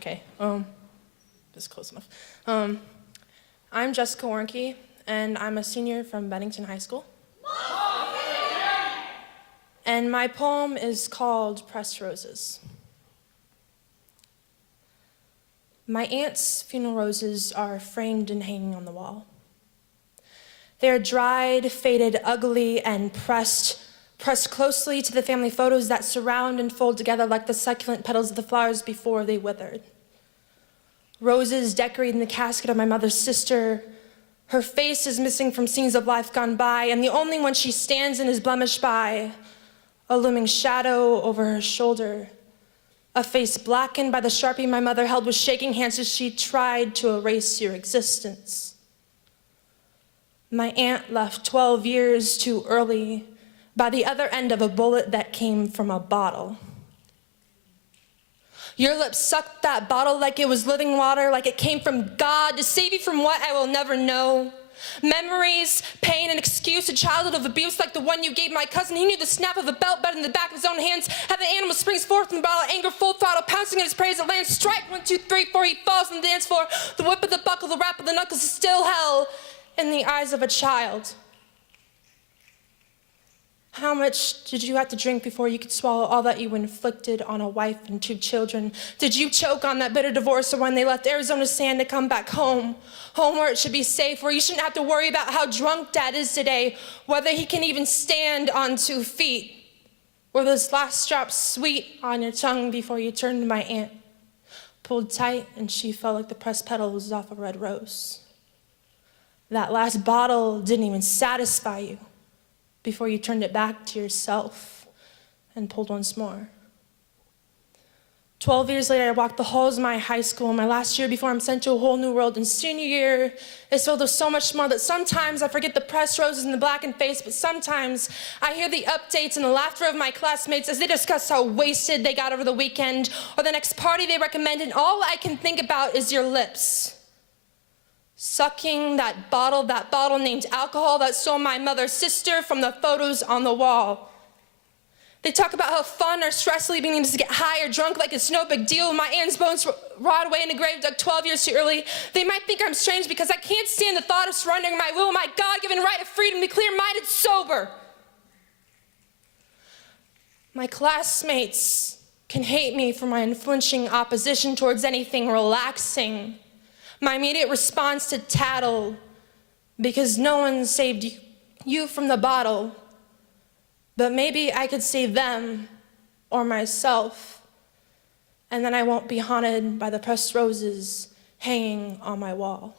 Okay, this is close enough. I'm Jessica Warnke, and I'm a senior from Bennington High School. And my poem is called Pressed Roses. My aunt's funeral roses are framed and hanging on the wall. They're dried, faded, ugly, and pressed closely to the family photos that surround and fold together like the succulent petals of the flowers before they withered. Roses decorating the casket of my mother's sister. Her face is missing from scenes of life gone by, and the only one she stands in is blemished by a looming shadow over her shoulder, a face blackened by the Sharpie my mother held with shaking hands as she tried to erase your existence. My aunt left 12 years too early by the other end of a bullet that came from a bottle. Your lips sucked that bottle like it was living water, like it came from God to save you from what I will never know. Memories, pain, and excuse, a childhood of abuse like the one you gave my cousin. He knew the snap of a belt better than the back of his own hands. How the animal springs forth from the bottle, anger full throttle, pouncing at his prey as it lands. Strike 1, 2, 3, 4, he falls on the dance floor. The whip of the buckle, the rap of the knuckles is still hell in the eyes of a child. How much did you have to drink before you could swallow all that you inflicted on a wife and 2 children? Did you choke on that bitter divorce or when they left Arizona sand to come back home? Home where it should be safe, where you shouldn't have to worry about how drunk Dad is today, whether he can even stand on 2 feet. Were those last drops sweet on your tongue before you turned to my aunt? Pulled tight and she felt like the pressed petals off a red rose. That last bottle didn't even satisfy you before you turned it back to yourself and pulled once more. 12 years later, I walked the halls of my high school, my last year before I'm sent to a whole new world, and senior year is filled with so much more that sometimes I forget the pressed roses and the blackened face, but sometimes I hear the updates and the laughter of my classmates as they discuss how wasted they got over the weekend or the next party they recommend, and all I can think about is your lips. Sucking that bottle named alcohol that stole my mother's sister from the photos on the wall. They talk about how fun or stress relieving means to get high or drunk like it's no big deal. My aunt's bones rot away in a grave dug 12 years too early. They might think I'm strange because I can't stand the thought of surrendering my will, my God-given right of freedom to be clear-minded sober. My classmates can hate me for my unflinching opposition towards anything relaxing. My immediate response to tattle, because no one saved you from the bottle, but maybe I could save them or myself, and then I won't be haunted by the pressed roses hanging on my wall.